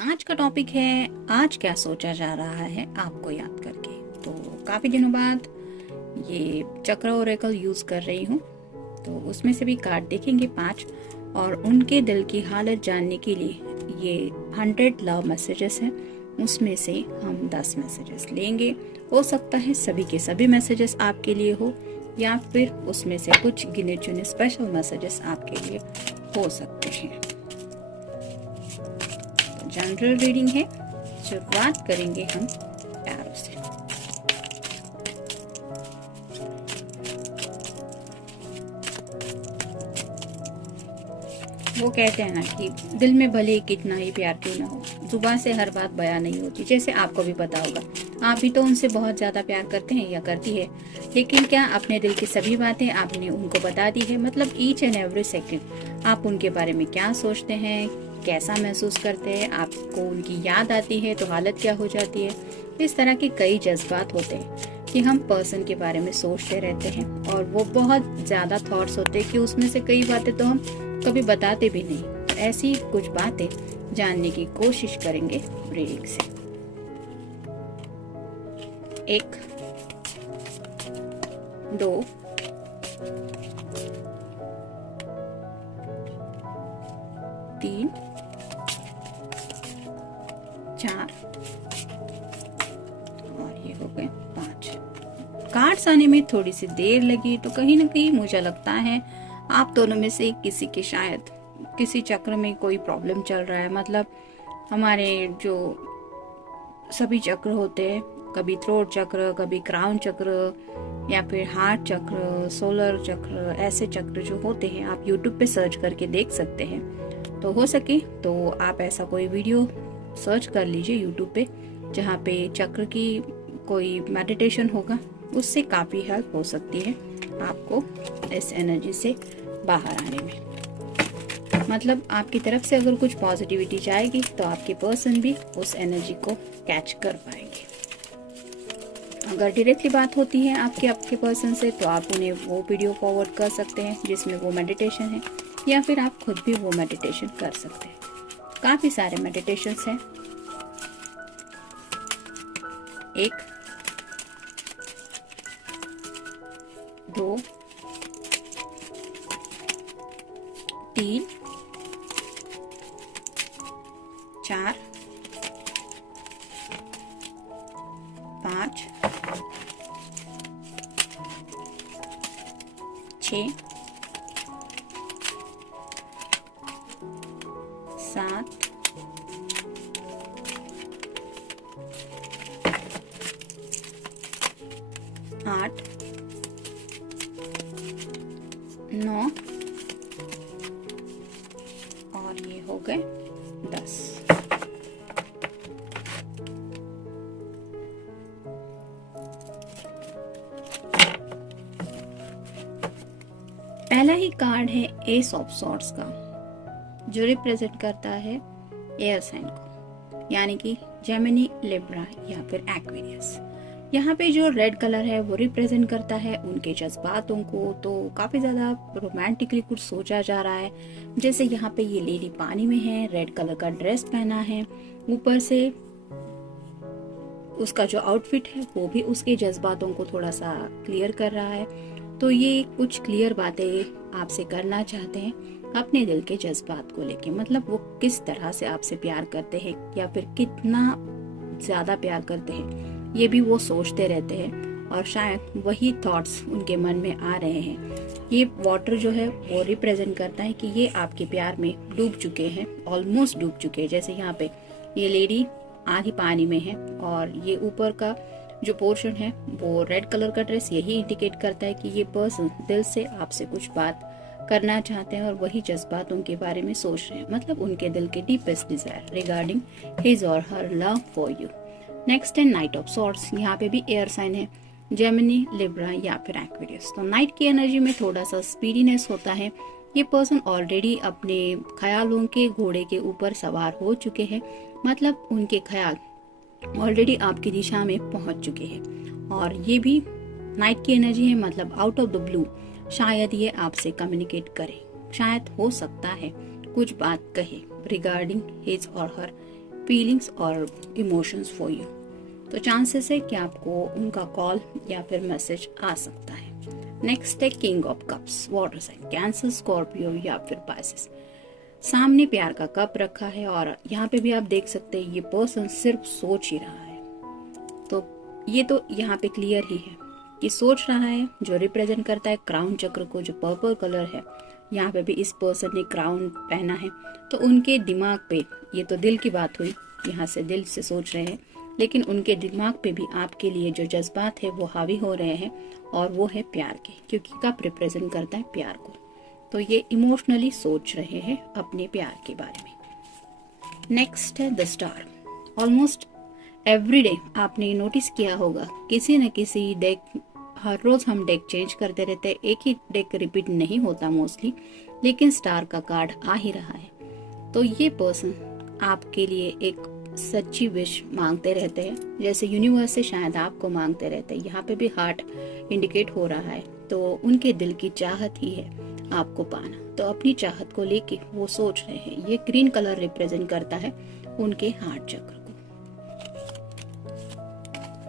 आज का टॉपिक है आज क्या सोचा जा रहा है आपको याद करके। तो काफी दिनों बाद ये चक्र ओरेकल यूज कर रही हूँ, तो उसमें से भी कार्ड देखेंगे 5 और उनके दिल की हालत जानने के लिए ये 100 लव मैसेजेस हैं, उसमें से हम 10 मैसेजेस लेंगे। हो सकता है सभी के सभी मैसेजेस आपके लिए हो या फिर उसमें से कुछ गिने चुने स्पेशल मैसेजेस आपके लिए हो सकते हैं। जनरल रीडिंग है, शुरुआत करेंगे हम प्यारों से। वो कहते हैं ना कि दिल में भले कितना ही प्यार क्यों ना हो, जुबान से हर बात बयां नहीं होती। जैसे आपको भी पता होगा, आप भी तो उनसे बहुत ज्यादा प्यार करते हैं या करती है, लेकिन क्या अपने दिल की सभी बातें आपने उनको बता दी है? मतलब ईच एंड एवरी सेकंड आप उनके बारे में क्या सोचते हैं, कैसा महसूस करते हैं, आपको उनकी याद आती है तो हालत क्या हो जाती है। इस तरह के कई जज्बात होते हैं कि हम पर्सन के बारे में सोचते रहते हैं और वो बहुत ज्यादा थॉट्स होते हैं कि उसमें से कई बातें तो हम कभी बताते भी नहीं। तो ऐसी कुछ बातें जानने की कोशिश करेंगे रीडिंग से। 1 2 3 4 और ये हो गए 5। कार्ड्स आने में थोड़ी सी देर लगी, तो कहीं ना कहीं मुझे लगता है आप दोनों में से किसी के शायद किसी चक्र में कोई प्रॉब्लम चल रहा है। मतलब हमारे जो सभी चक्र होते हैं, कभी थ्रोट चक्र, कभी क्राउन चक्र या फिर हार्ट चक्र, सोलर चक्र, ऐसे चक्र जो होते हैं आप YouTube पे सर्च करके देख सकते हैं। तो हो सके तो आप ऐसा कोई वीडियो सर्च कर लीजिए YouTube पे जहाँ पे चक्र की कोई मेडिटेशन होगा, उससे काफी हेल्प हो सकती है आपको इस एनर्जी से बाहर आने में। मतलब आपकी तरफ से अगर कुछ पॉजिटिविटी जाएगी तो आपके पर्सन भी उस एनर्जी को कैच कर पाएंगे। अगर डायरेक्टली बात होती है आपके पर्सन से तो आप उन्हें वो वीडियो फॉरवर्ड कर सकते हैं जिसमें वो मेडिटेशन है, या फिर आप खुद भी वो मेडिटेशन कर सकते हैं। काफी सारे मेडिटेशंस हैं। 1 2 3 4 5 6 7 8 9 और ये हो गए 10। पहला ही कार्ड है एस ऑफ सॉर्ड्स का, जो रिप्रेजेंट करता है एयर साइन को, यानी कि जेमिनी, लिब्रा या फिर एक्वेरियस। यहाँ पे जो रेड कलर है वो रिप्रेजेंट करता है उनके जज्बातों को। तो काफी ज्यादा रोमांटिकली कुछ सोचा जा रहा है। जैसे यहाँ पे ये लेडी पानी में है, रेड कलर का ड्रेस पहना है, ऊपर से उसका जो आउटफिट है वो भी उसके जज्बातों को थोड़ा सा क्लियर कर रहा है। तो ये कुछ क्लियर बातें आपसे करना चाहते हैं अपने दिल के जज्बात को लेके। मतलब वो किस तरह से आपसे प्यार करते हैं या फिर कितना ज्यादा प्यार करते हैं, ये भी वो सोचते रहते हैं और शायद वही थॉट्स उनके मन में आ रहे हैं। ये वाटर जो है वो रिप्रेजेंट करता है कि ये आपके प्यार में डूब चुके हैं, ऑलमोस्ट डूब चुके हैं। जैसे यहाँ पे ये लेडी आधी पानी में है और ये ऊपर का जो पोर्शन है वो रेड कलर का ड्रेस यही इंडिकेट करता है कि ये पर्सन दिल से आपसे कुछ बात करना चाहते हैं और वही जज्बातों के बारे में सोच रहे हैं। मतलब उनके दिल के डीपेस्ट डिजायर रिगार्डिंग हिज और हर लव फॉर यू। नेक्स्ट है नाइट ऑफ सॉर्ड्स। यहाँ पे भी एयर साइन है, जेमिनी, लिब्रा या फिर एक्वेरियस। तो नाइट की एनर्जी में थोड़ा सा स्पीडीनेस होता है। ये पर्सन ऑलरेडी अपने ख्यालों के घोड़े के ऊपर सवार हो चुके हैं। मतलब उनके ख्याल ऑलरेडी आपकी दिशा में पहुंच चुके हैं और ये भी नाइट की एनर्जी है। मतलब आउट ऑफ द ब्लू शायद ये आपसे कम्युनिकेट करे, शायद हो सकता है कुछ बात कहे रिगार्डिंग हिज और हर फीलिंग्स और इमोशंस फॉर यू। तो चांसेस है कि आपको उनका कॉल या फिर मैसेज आ सकता है। नेक्स्ट है king of cups, water sign, Cancer, Scorpio या फिर पाइसेस। सामने प्यार का कप रखा है और यहाँ पे भी आप देख सकते हैं ये पर्सन सिर्फ सोच ही रहा है। तो ये तो यहाँ पे क्लियर ही है कि सोच रहा है, जो रिप्रेजेंट करता है क्राउन चक्र को, जो पर्पल कलर है। यहाँ पे भी इस पर्सन ने क्राउन पहना है, तो उनके दिमाग पे, ये तो दिल की बात हुई, यहाँ से दिल से सोच रहे हैं, लेकिन उनके दिमाग पे भी आपके लिए जो जज्बात है वो हावी हो रहे हैं, और वो है प्यार के, क्योंकि कप रिप्रेजेंट करता है प्यार को। तो ये इमोशनली सोच रहे हैं अपने प्यार के बारे में। नेक्स्ट है द स्टार। ऑलमोस्ट एवरीडे आपने नोटिस किया होगा, किसी न किसी डेक, हर रोज हम डेक चेंज करते रहते हैं, एक ही डेक रिपीट नहीं होता मोस्टली, लेकिन स्टार का कार्ड आ ही रहा है। तो ये पर्सन आपके लिए एक सच्ची विश मांगते रहते हैं, जैसे यूनिवर्स से शायद आपको मांगते रहते हैं। यहाँ पे भी हार्ट इंडिकेट हो रहा है, तो उनके दिल की चाहत ही है आपको पाना। तो अपनी चाहत को लेके वो सोच रहे हैं। ये ग्रीन कलर रिप्रेजेंट करता है उनके हार्ट चक्र को।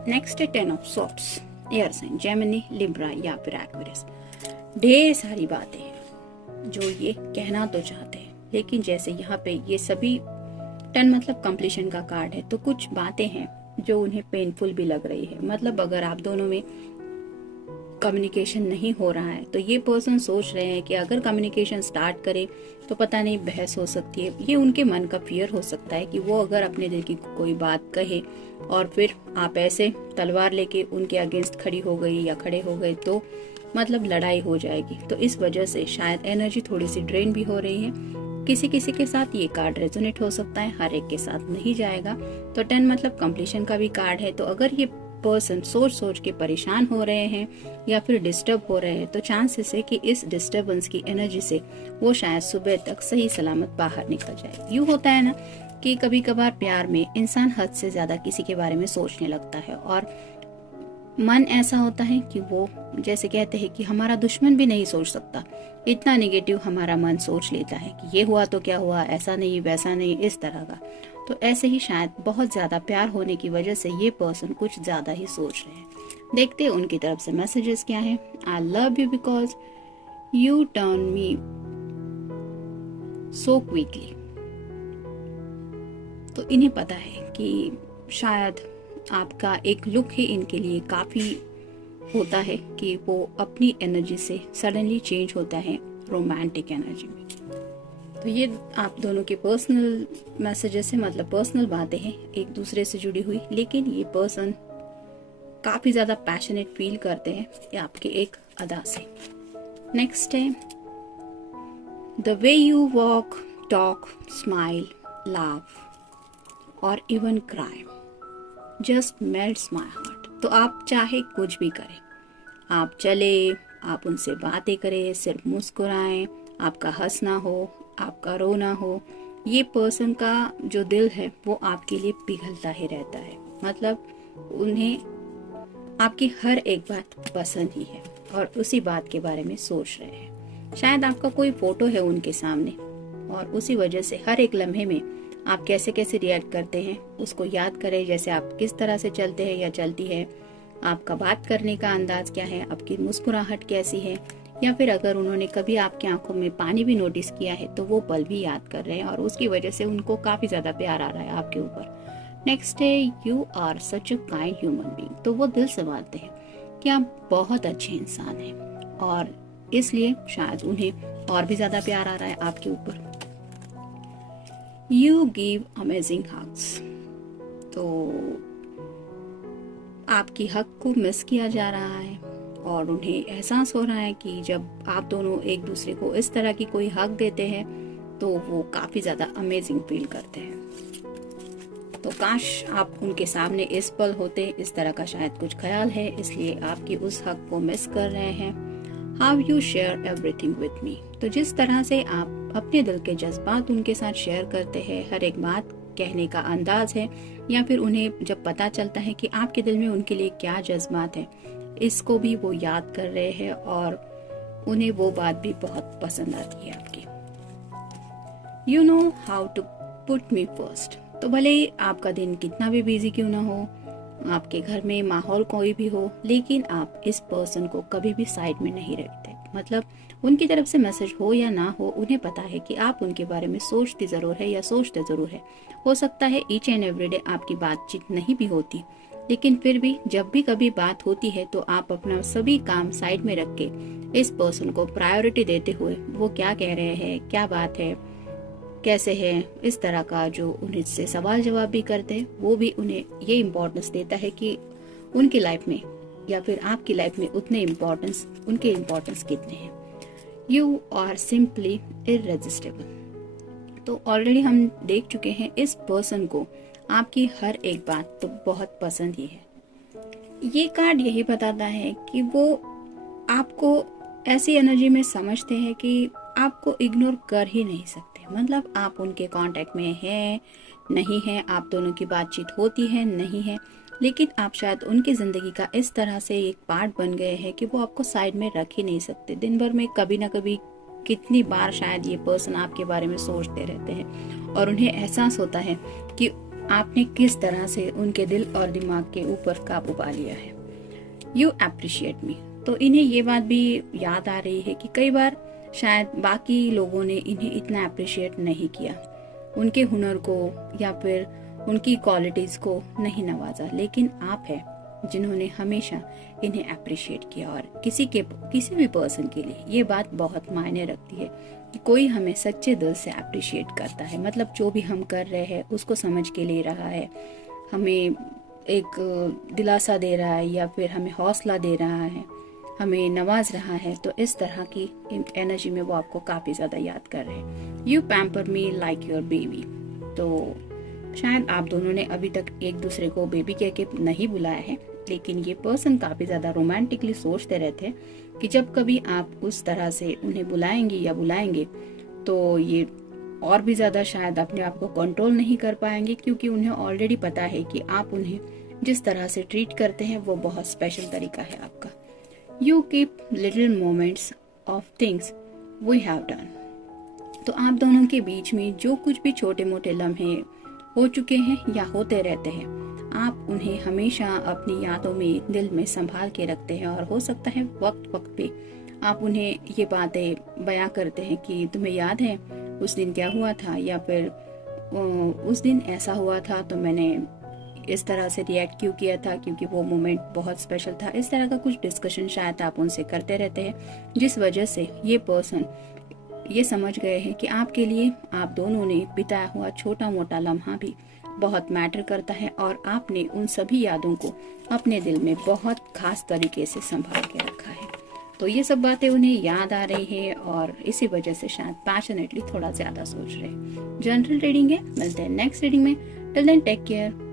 नेक्स्ट है 10 of swords, air sign, Gemini, Libra या फिर एक्वेरियस। ढेर सारी बातें हैं जो ये कहना तो चाहते हैं, लेकिन जैसे यहाँ पे ये सभी 10 मतलब कंप्लीशन का कार्ड है, तो कुछ बातें हैं जो उन्हें पेनफुल भी लग रही है। मतलब अगर आप दोनों में कम्युनिकेशन नहीं हो रहा है, तो ये पर्सन सोच रहे हैं कि अगर कम्युनिकेशन स्टार्ट करे तो पता नहीं बहस हो सकती है। ये उनके मन का फियर हो सकता है कि वो अगर अपने दिल की कोई बात कहे और फिर आप ऐसे तलवार लेके उनके अगेंस्ट खड़ी हो गई या खड़े हो गए, तो मतलब लड़ाई हो जाएगी। तो इस वजह से शायद एनर्जी थोड़ी सी ड्रेन भी हो रही है। किसी किसी के साथ ये कार्ड रेजोनेट हो सकता है, हर एक के साथ नहीं जाएगा। तो 10 मतलब कंप्लीशन का भी कार्ड है। तो अगर ये पर्सन सोच सोच के परेशान हो रहे हैं या फिर डिस्टर्ब हो रहे हैं, तो चांसेस है कि इस डिस्टर्बेंस की एनर्जी से वो शायद सुबह तक सही सलामत बाहर निकल जाए। यूँ होता है ना कि कभी कभार प्यार में इंसान हद से ज्यादा किसी के बारे में सोचने लगता है, और मन ऐसा होता है कि वो, जैसे कहते हैं कि हमारा दुश्मन भी नहीं सोच सकता, इतना नेगेटिव हमारा मन सोच लेता है कि ये हुआ तो क्या हुआ, ऐसा नहीं वैसा नहीं, इस तरह का। तो ऐसे ही शायद बहुत ज्यादा प्यार होने की वजह से ये पर्सन कुछ ज्यादा ही सोच रहे हैं। देखते हैं उनकी तरफ से मैसेजेस क्या है। I love you because U turn me so quickly. तो इन्हें पता है कि शायद आपका एक लुक ही इनके लिए काफी होता है कि वो अपनी एनर्जी से सडनली चेंज होता है रोमांटिक एनर्जी में। तो ये आप दोनों के पर्सनल मैसेजेस है, मतलब पर्सनल बातें हैं एक दूसरे से जुड़ी हुई, लेकिन ये पर्सन काफी ज्यादा पैशनेट फील करते हैं ये आपके एक अदा से। नेक्स्ट है the way you walk, talk, smile, laugh और even cry just melts my heart. तो आप चाहे कुछ भी करें, आप चले, आप उनसे बातें करें, सिर्फ मुस्कुराएं, आपका हंसना हो, आपका रोना हो, ये पर्सन का जो दिल है वो आपके लिए पिघलता ही रहता है। मतलब उन्हें आपकी हर एक बात पसंद ही है और उसी बात के बारे में सोच रहे हैं। शायद आपका कोई फोटो है उनके सामने और उसी वजह से हर एक लम्हे में आप कैसे कैसे रिएक्ट करते हैं उसको याद करें, जैसे आप किस तरह से चलते हैं या चलती है, आपका बात करने का अंदाज क्या है, आपकी मुस्कुराहट कैसी है, या फिर अगर उन्होंने कभी आपकी आंखों में पानी भी नोटिस किया है तो वो पल भी याद कर रहे हैं और उसकी वजह से उनको काफी ज्यादा प्यार आ रहा है आपके ऊपर। नेक्स्ट है you are such a kind human being. तो वो दिल से मानते हैं कि आप बहुत अच्छे इंसान हैं और इसलिए शायद उन्हें और भी ज्यादा प्यार आ रहा है आपके ऊपर। You give amazing hugs. तो आपकी हक को मिस किया जा रहा है और उन्हें एहसास हो रहा है कि जब आप दोनों एक दूसरे को इस तरह की कोई हक देते हैं तो वो काफी ज्यादा अमेजिंग फील करते हैं। तो काश आप उनके सामने इस पल होते, इस तरह का शायद कुछ ख्याल है, इसलिए आपकी उस हक को मिस कर रहे हैं। How you share everything with me. तो जिस तरह से आप अपने दिल के जज्बात उनके साथ शेयर करते हैं, हर एक बात कहने का अंदाज है, या फिर उन्हें जब पता चलता है कि आपके दिल में उनके लिए क्या जज्बात है, इसको भी वो याद कर रहे हैं और उन्हें वो बात भी बहुत पसंद आती है आपकी। You know how to put me first. तो भले ही आपका दिन कितना भी बिजी क्यों ना हो, आपके घर में माहौल कोई भी हो, लेकिन आप इस पर्सन को कभी भी साइड में नहीं रखते। मतलब उनकी तरफ से मैसेज हो या ना हो, उन्हें पता है कि आप उनके बारे में सोचती जरूर है या सोचते जरूर है। हो सकता है ईच एंड एवरी डे आपकी बातचीत नहीं भी होती, लेकिन फिर भी जब भी कभी बात होती है तो आप अपना सभी काम साइड में रख के इस पर्सन को प्रायोरिटी देते हुए वो क्या कह रहे हैं, क्या बात है, कैसे है, इस तरह का जो उन्हें से सवाल जवाब भी करते हैं, वो भी उन्हें ये इम्पोर्टेंस देता है कि उनकी लाइफ में या फिर आपकी लाइफ में उनके इम्पोर्टेंस कितने हैं। You are simply irresistible. तो ऑलरेडी हम देख चुके हैं इस पर्सन को आपकी हर एक बात तो बहुत पसंद ही है। ये कार्ड यही बताता है कि वो आपको ऐसी एनर्जी में समझते हैं कि आपको इग्नोर कर ही नहीं सकते। मतलब आप उनके कांटेक्ट में हैं, नहीं है, आप दोनों की बातचीत होती है, नहीं है, लेकिन आप शायद उनकी जिंदगी का इस तरह से एक पार्ट बन गए हैं कि वो आपको साइड में रख ही नहीं सकते। दिन भर में कभी ना कभी कितनी बार शायद ये पर्सन आपके बारे में सोचते रहते हैं और उन्हें एहसास होता है कि आपने किस तरह से उनके दिल और दिमाग के ऊपर काबू पा लिया है। यू अप्रिशिएट मी। तो इन्हें ये बात भी याद आ रही है कि कई बार शायद बाकी लोगों ने इन्हें इतना अप्रिशिएट नहीं किया, उनके हुनर को या फिर उनकी क्वालिटीज को नहीं नवाजा, लेकिन आप हैं जिन्होंने हमेशा इन्हें अप्रिशिएट किया। और किसी भी पर्सन के लिए ये बात बहुत मायने रखती है कि कोई हमें सच्चे दिल से अप्रिशिएट करता है। मतलब जो भी हम कर रहे हैं उसको समझ के ले रहा है, हमें एक दिलासा दे रहा है या फिर हमें हौसला दे रहा है, हमें नवाज रहा है। तो इस तरह की एनर्जी में वो आपको काफी ज्यादा याद कर रहे हैं। You pamper me like your baby. तो शायद आप दोनों ने अभी तक एक दूसरे को बेबी कह के नहीं बुलाया है, लेकिन ये पर्सन काफी ज्यादा रोमांटिकली सोचते रहते हैं कि जब कभी आप उस तरह से उन्हें बुलाएंगे या बुलाएंगे तो ये और भी ज्यादा शायद अपने आप को कंट्रोल नहीं कर पाएंगे, क्योंकि उन्हें ऑलरेडी पता है कि आप उन्हें जिस तरह से ट्रीट करते हैं वो बहुत स्पेशल तरीका है आपका। You keep little moments of things we have done. तो आप दोनों के बीच में जो कुछ भी छोटे मोटे लम्हे हो चुके हैं या होते रहते हैं, आप उन्हें हमेशा अपनी यादों में, दिल में संभाल के रखते हैं। और हो सकता है वक्त वक्त पे आप उन्हें ये बातें बयां करते हैं कि तुम्हें याद है उस दिन क्या हुआ था, या फिर उस दिन ऐसा हुआ था तो मैंने इस तरह से रिएक्ट क्यों किया था, क्योंकि वो मोमेंट बहुत स्पेशल था। इस तरह का कुछ डिस्कशन शायद आप उनसे करते रहते हैं, जिस वजह से ये पर्सन ये समझ गए हैं कि आपके लिए आप दोनों ने बिताया हुआ छोटा मोटा लम्हा भी बहुत मैटर करता है और आपने उन सभी यादों को अपने दिल में बहुत खास तरीके से संभाल के रखा है। तो ये सब बातें उन्हें याद आ रही है और इसी वजह से शायद पैशनेटली थोड़ा ज्यादा सोच रहे हैं। जनरल रीडिंग है, मिलते हैं नेक्स्ट रीडिंग में। Till then take care.